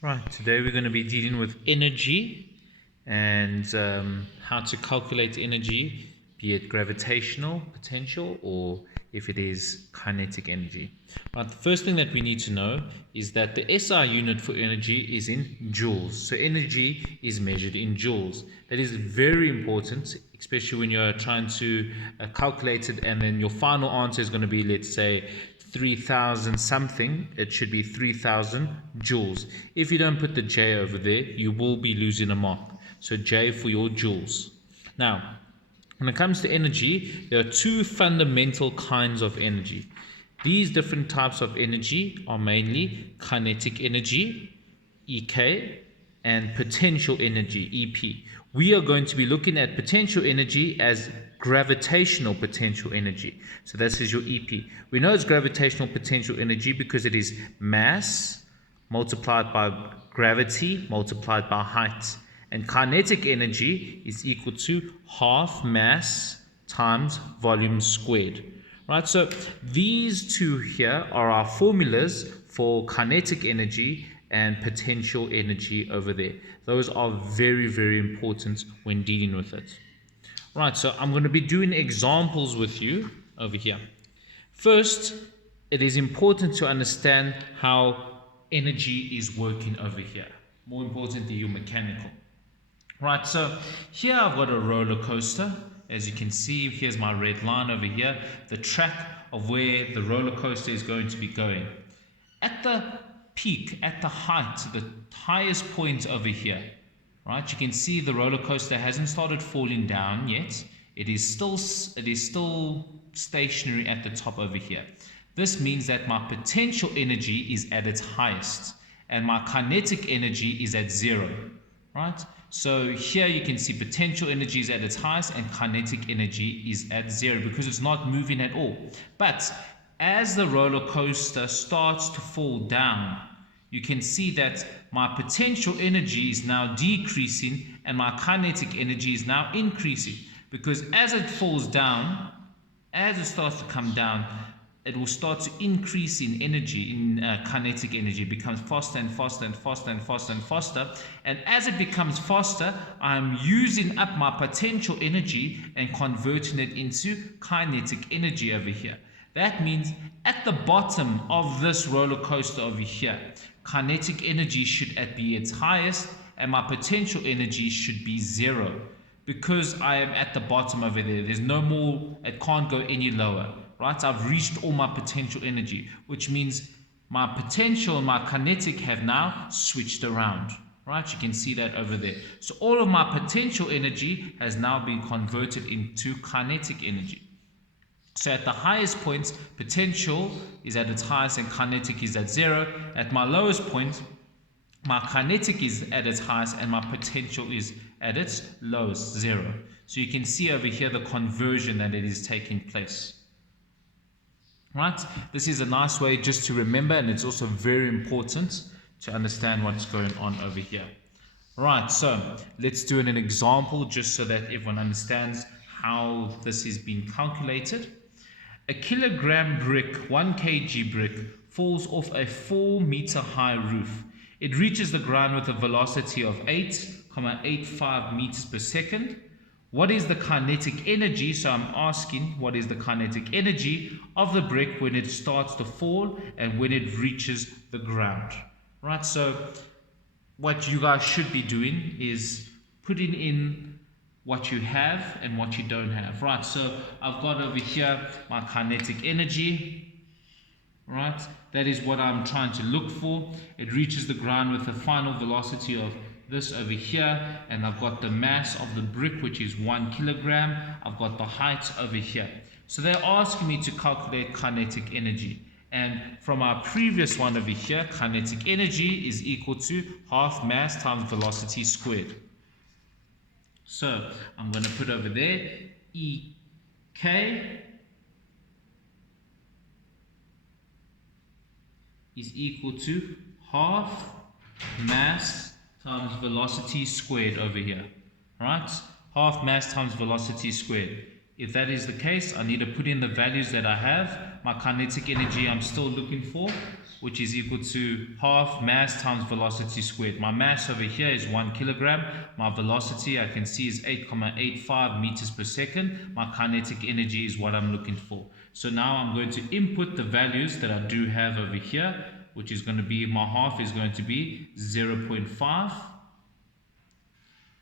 Right, today we're going to be dealing with energy and how to calculate energy, be it gravitational potential or if it is kinetic energy. Right, the first thing that we need to know is that the SI unit for energy is in joules. So energy is measured in joules. That is very important, especially when you're trying to calculate it and then your final answer is going to be, let's say, 3,000 something. It should be 3,000 joules. If you don't put the J over there, you will be losing a mark. So J for your joules. Now, when it comes to energy, there are two fundamental kinds of energy. These different types of energy are mainly kinetic energy, EK, and potential energy, EP. We are going to be looking at potential energy as gravitational potential energy. So this is your EP. We know it's gravitational potential energy because it is mass multiplied by gravity multiplied by height. And kinetic energy is equal to half mass times volume squared. Right, so these two here are our formulas for kinetic energy and potential energy over there. Those are very, very important when dealing with it. Right, so I'm going to be doing examples with you over here. First, it is important to understand how energy is working over here. More importantly, your mechanical. Right, so here I've got a roller coaster. As you can see, here's my red line over here, the track of where the roller coaster is going to be going. At the peak, at the height, the highest point over here, right, you can see the roller coaster hasn't started falling down yet. It is still stationary at the top over here. This means that my potential energy is at its highest and my kinetic energy is at zero, right? So here you can see potential energy is at its highest and kinetic energy is at zero because it's not moving at all. But as the roller coaster starts to fall down, you can see that my potential energy is now decreasing and my kinetic energy is now increasing, because as it falls down, as it starts to come down, it will start to increase in energy, in kinetic energy. It becomes faster and faster and faster and faster and faster. And as it becomes faster, I'm using up my potential energy and converting it into kinetic energy over here. That means at the bottom of this roller coaster over here, kinetic energy should be its highest and my potential energy should be zero, because I am at the bottom over there. There's no more, it can't go any lower. Right, I've reached all my potential energy, which means my potential and my kinetic have now switched around. Right, you can see that over there. So all of my potential energy has now been converted into kinetic energy. So at the highest point, potential is at its highest and kinetic is at zero. At my lowest point, my kinetic is at its highest and my potential is at its lowest, zero. So you can see over here the conversion that it is taking place. Right, this is a nice way just to remember, and it's also very important to understand what's going on over here. Right, so let's do an example just so that everyone understands how this is being calculated. A kilogram brick, 1 kg brick, falls off a 4-meter high roof. It reaches the ground with a velocity of 8.85 meters per second. What is the kinetic energy? So I'm asking, what is the kinetic energy of the brick when it starts to fall and when it reaches the ground? Right, so what you guys should be doing is putting in what you have and what you don't have. Right, so I've got over here my kinetic energy. Right, that is what I'm trying to look for. It reaches the ground with a final velocity of this over here, and I've got the mass of the brick, which is 1 kilogram. I've got the height over here. So they're asking me to calculate kinetic energy. And from our previous one over here, kinetic energy is equal to half mass times velocity squared. So I'm going to put over there EK is equal to half mass times velocity squared over here, right? Half mass times velocity squared. If that is the case, I need to put in the values that I have. My kinetic energy I'm still looking for, which is equal to half mass times velocity squared. My mass over here is 1 kilogram. My velocity I can see is 8.85 meters per second. My kinetic energy is what I'm looking for. So now I'm going to input the values that I do have over here, which is going to be, my half is going to be 0.5.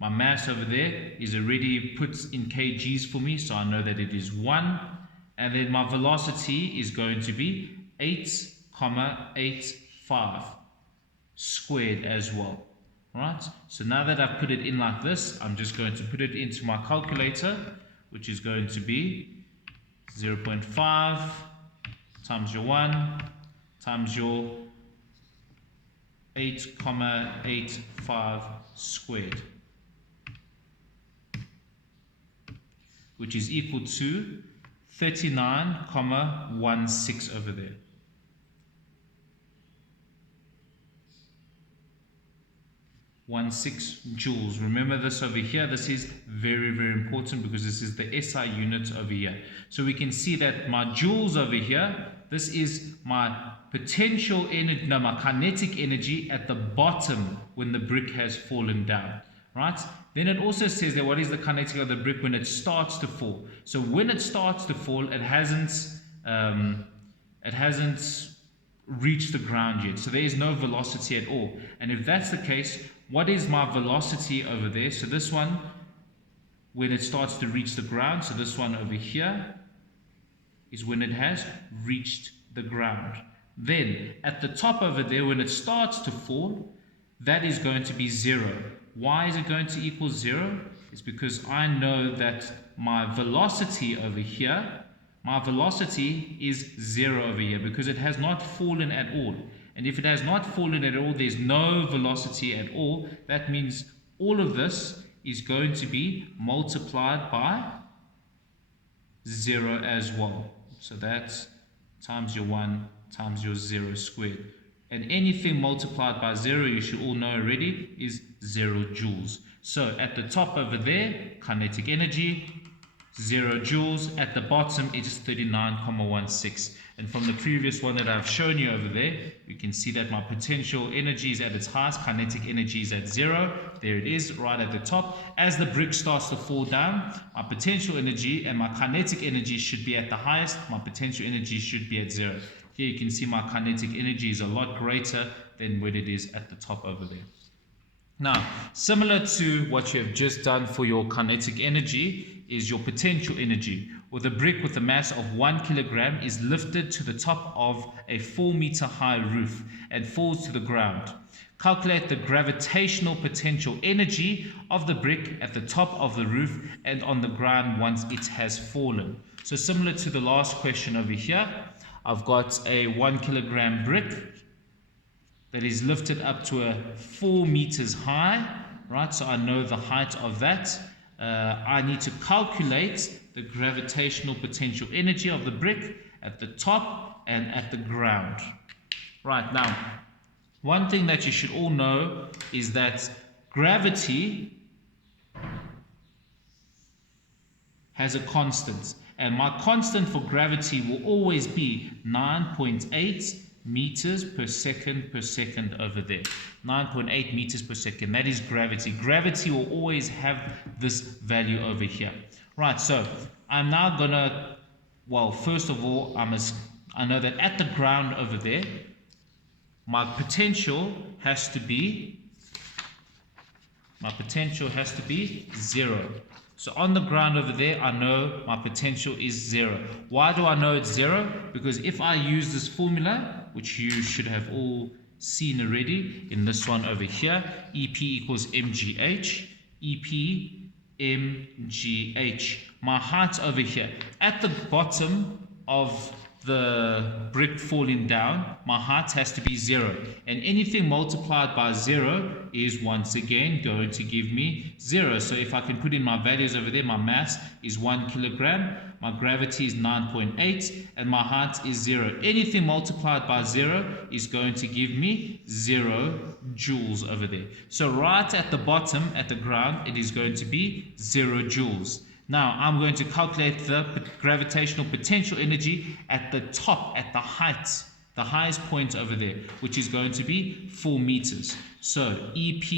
My mass over there is already put in kgs for me, so I know that it is 1. And then my velocity is going to be 8.85 squared as well. Right? So now that I've put it in like this, I'm just going to put it into my calculator, which is going to be 0.5 times your 1 times your 8.85 squared, which is equal to 39.16 over there. .16 joules. Remember this over here. This is very, very important because this is the SI unit over here. So we can see that my joules over here, this is my potential energy, no, my kinetic energy at the bottom when the brick has fallen down. Right? Then it also says that what is the kinetic of the brick when it starts to fall. So when it starts to fall, it hasn't reached the ground yet. So there is no velocity at all. And if that's the case, what is my velocity over there? So this one, when it starts to reach the ground, so this one over here is when it has reached the ground. Then at the top over there, when it starts to fall, that is going to be 0. Why is it going to equal 0? It's because I know that my velocity over here, my velocity is 0 over here because it has not fallen at all. And if it has not fallen at all, there's no velocity at all. That means all of this is going to be multiplied by 0 as well. So that's times your 1 times your 0 squared. And anything multiplied by 0, you should all know already, is 0 joules. So at the top over there, kinetic energy, 0 joules. At the bottom, it is 39.16. And from the previous one that I've shown you over there, you can see that my potential energy is at its highest, kinetic energy is at 0. There it is, right at the top. As the brick starts to fall down, my potential energy and my kinetic energy should be at the highest. My potential energy should be at 0. Here you can see my kinetic energy is a lot greater than what it is at the top over there. Now, similar to what you have just done for your kinetic energy is your potential energy. With a brick with a mass of 1 kilogram is lifted to the top of a 4-meter high roof and falls to the ground. Calculate the gravitational potential energy of the brick at the top of the roof and on the ground once it has fallen. So similar to the last question over here, I've got a 1 kilogram brick that is lifted up to a 4 meters high, right? So I know the height of that. I need to calculate the gravitational potential energy of the brick at the top and at the ground. Right, now, one thing that you should all know is that gravity has a constant. And my constant for gravity will always be 9.8 meters per second over there. 9.8 meters per second. That is gravity. Gravity will always have this value over here. Right, so I'm now gonna, well, first of all, I know that at the ground over there, my potential has to be 0. So on the ground over there, I know my potential is 0. Why do I know it's 0? Because if I use this formula, which you should have all seen already in this one over here, EP equals mgh, EP mgh. My height over here, at the bottom of the brick falling down, my height has to be 0. And anything multiplied by 0 is once again going to give me 0. So if I can put in my values over there, my mass is 1 kilogram, my gravity is 9.8, and my height is 0. Anything multiplied by 0 is going to give me 0 joules over there. So right at the bottom, at the ground, it is going to be 0 joules. Now I'm going to calculate the gravitational potential energy at the top, at the height, the highest point over there, which is going to be 4 meters. So EP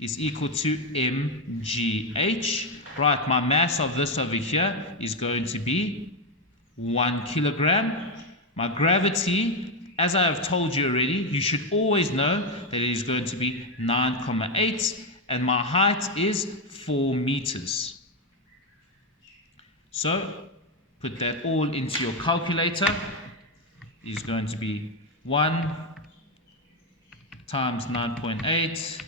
is equal to mgh. Right, my mass of this over here is going to be 1 kilogram. My gravity, as I have told you already, you should always know that it is going to be 9,8, and my height is 4 meters. So put that all into your calculator. It is going to be 1 times 9.8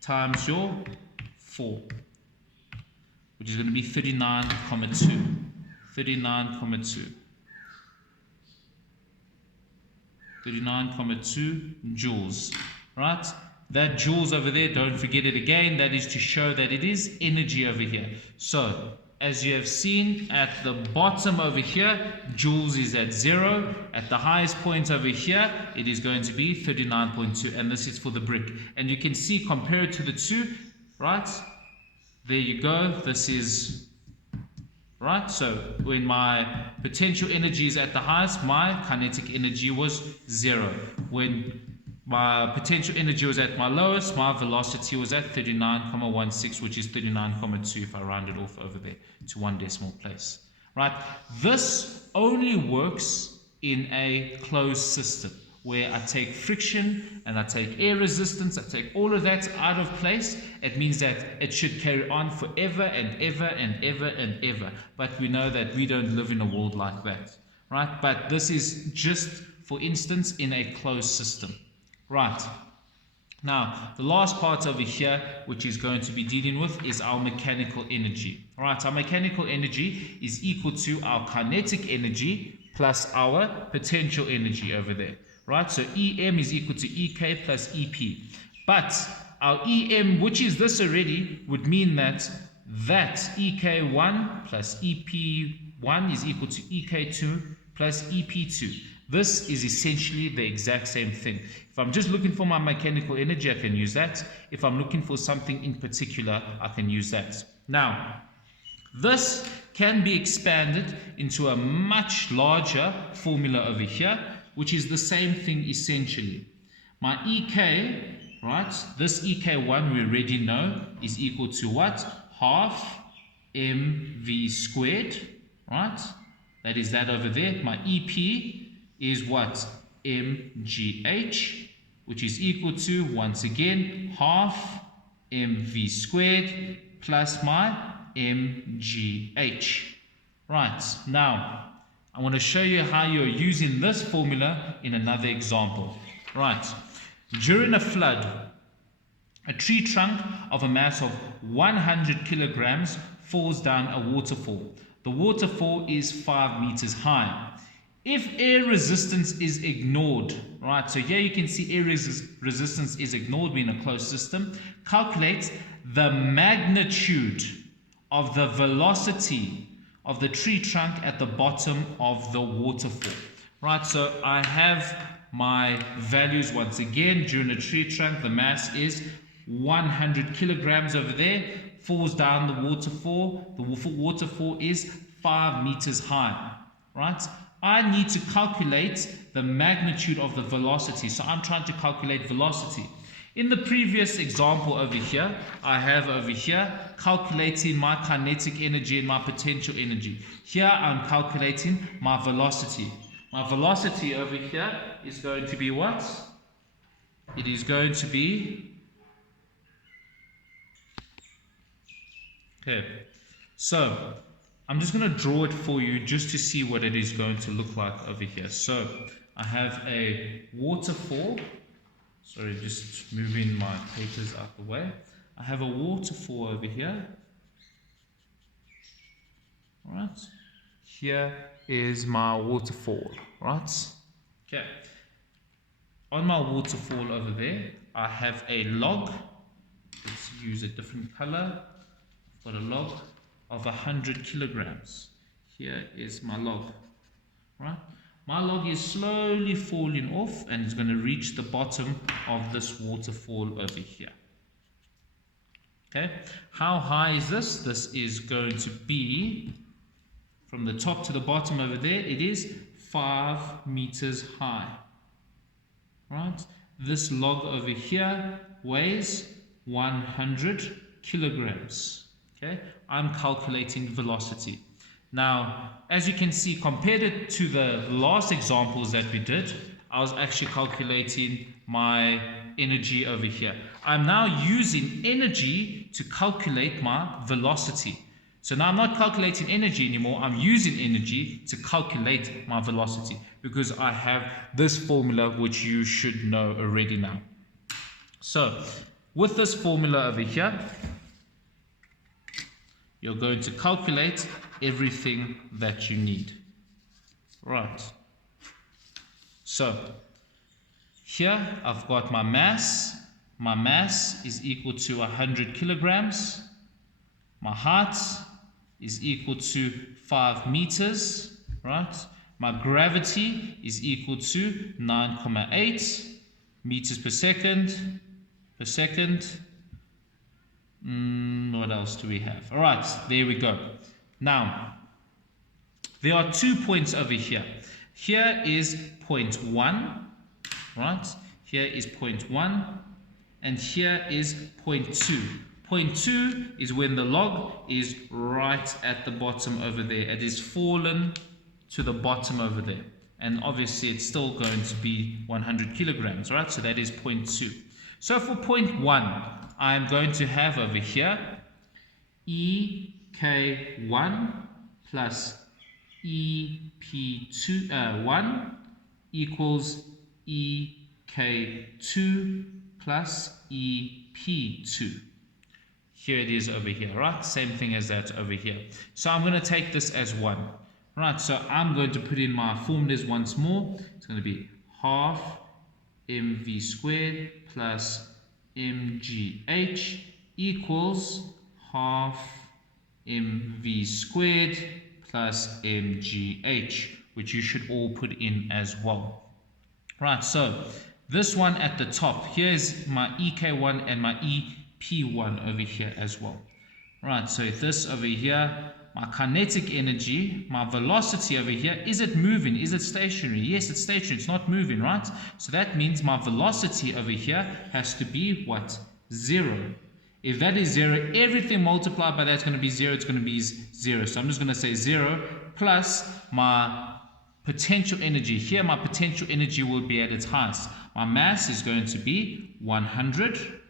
times your 4, which is going to be 39,2. 39,2. 39,2 joules, right? That joules over there, don't forget it again, that is to show that it is energy over here. So, as you have seen at the bottom over here, joules is at 0. At the highest point over here, it is going to be 39.2, and this is for the brick. And you can see, compared to the two, right? There you go, this is right. So when my potential energy is at the highest, my kinetic energy was 0. When my potential energy was at my lowest, my velocity was at 39,16, which is 39,2 if I round it off over there to 1 decimal place. Right? This only works in a closed system, where I take friction and I take air resistance, I take all of that out of place. It means that it should carry on forever and ever and ever and ever. But we know that we don't live in a world like that, right? But this is just, for instance, in a closed system, right? Now, the last part over here, which is going to be dealing with, is our mechanical energy. All right, our mechanical energy is equal to our kinetic energy plus our potential energy over there. Right, so EM is equal to EK plus EP. But our EM, which is this already, would mean that EK1 plus EP1 is equal to EK2 plus EP2. This is essentially the exact same thing. If I'm just looking for my mechanical energy, I can use that. If I'm looking for something in particular, I can use that. Now, this can be expanded into a much larger formula over here, which is the same thing essentially. My EK, right, this EK1 we already know is equal to what? Half mv squared, right? That is that over there. My EP is what? mgh, which is equal to, once again, half mv squared plus my mgh. Right, now, I want to show you how you're using this formula in another example. Right, during a flood, a tree trunk of a mass of 100 kilograms falls down a waterfall. The waterfall is 5 meters high. If air resistance is ignored, right, so here you can see air resistance is ignored being a closed system, calculate the magnitude of the velocity of the tree trunk at the bottom of the waterfall. Right, so I have my values once again. During a tree trunk, the mass is 100 kilograms over there, falls down the waterfall. The waterfall is 5 meters high. Right, I need to calculate the magnitude of the velocity. So I'm trying to calculate velocity. In the previous example over here, I have over here calculating my kinetic energy and my potential energy. Here I'm calculating my velocity. My velocity over here is going to be what? It is going to be, okay, so I'm just going to draw it for you just to see what it is going to look like over here. So I have a waterfall. Sorry, just moving my papers out the way. I have a waterfall over here. Right. Here is my waterfall. Right. Okay. On my waterfall over there, I have a log. Let's use a different color. I've got a log of 100 kilograms. Here is my log. Right. My log is slowly falling off and is going to reach the bottom of this waterfall over here. Okay, how high is this? This is going to be from the top to the bottom over there. It is 5 meters high. Right? This log over here weighs 100 kilograms. Okay, I'm calculating velocity. Now, as you can see, compared it to the last examples that we did, I was actually calculating my energy over here. I'm now using energy to calculate my velocity. So now I'm not calculating energy anymore, I'm using energy to calculate my velocity because I have this formula which you should know already now. So with this formula over here, you're going to calculate everything that you need. Right. So here I've got my mass. My mass is equal to 100 kilograms. My height is equal to 5 meters. Right. My gravity is equal to 9.8 meters per second. What else do we have? All right, there we go. Now, there are 2 points over here. Here is point 1, right? Here is point 1, and here is point 2. Point 2 is when the log is right at the bottom over there. It is fallen to the bottom over there. And obviously, it's still going to be 100 kilograms, right? So that is point 2. So for point 1, I'm going to have over here EK1 plus EP1 equals EK2 plus EP2. Here it is over here, right? Same thing as that over here. So I'm going to take this as 1. Right, so I'm going to put in my formulas once more. It's going to be half mv squared plus mgh equals half mv squared plus mgh, which you should all put in as well. Right, so this one at the top, here's my EK1 and my EP1 over here as well. Right, so this over here, my kinetic energy, my velocity over here, is it moving? Is it stationary? Yes, it's stationary. It's not moving, right? So that means my velocity over here has to be what? 0. If that is 0, everything multiplied by that's going to be 0. It's going to be 0. So I'm just going to say 0 plus my potential energy. Here my potential energy will be at its highest. My mass is going to be 100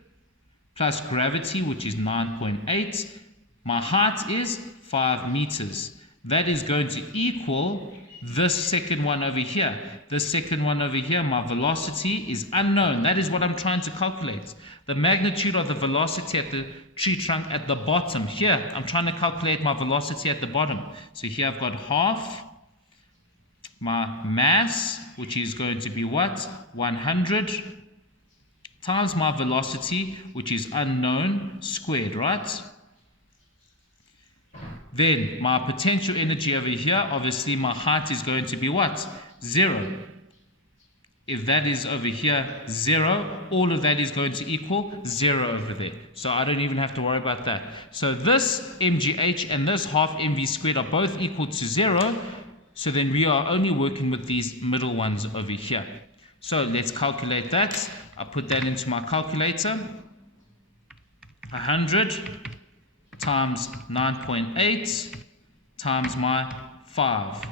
plus gravity, which is 9.8. My height is 5 meters. That is going to equal this second one over here. This second one over here, my velocity is unknown. That is what I'm trying to calculate. The magnitude of the velocity at the tree trunk at the bottom. Here, I'm trying to calculate my velocity at the bottom. So here I've got half my mass, which is going to be what? 100 times my velocity, which is unknown, squared, right? Then my potential energy over here, obviously my height is going to be what? 0. If that is over here 0, all of that is going to equal 0 over there. So I don't even have to worry about that. So this mgh and this half mv squared are both equal to 0. So then we are only working with these middle ones over here. So let's calculate that. I put that into my calculator. 100 times 9.8 times my 5,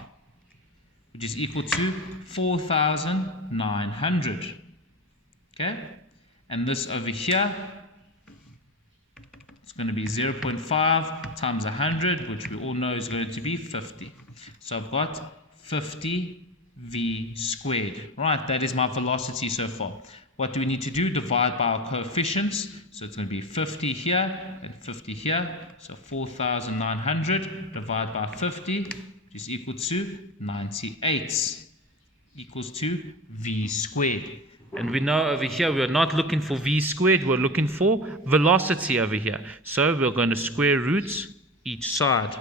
which is equal to 4,900. Okay? And this over here, it's going to be 0.5 times 100, which we all know is going to be 50. So I've got 50 v squared. Right, that is my velocity so far. What do we need to do? Divide by our coefficients. So it's going to be 50 here and 50 here. So 4,900 divided by 50, which is equal to 98, equals to v squared. And we know over here we're not looking for v squared, we're looking for velocity over here. So we're going to square root each side.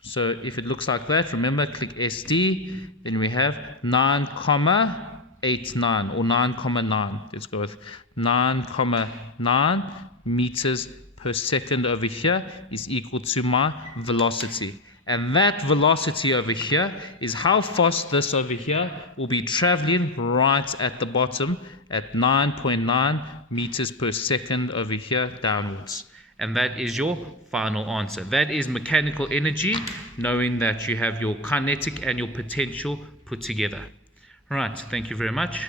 So if it looks like that, remember, click SD, then we have 9, 9.89 or 9.9. Let's go with 9.9 meters per second over here is equal to my velocity. And that velocity over here is how fast this over here will be traveling right at the bottom at 9.9 meters per second over here downwards. And that is your final answer. That is mechanical energy, knowing that you have your kinetic and your potential put together. All right, thank you very much.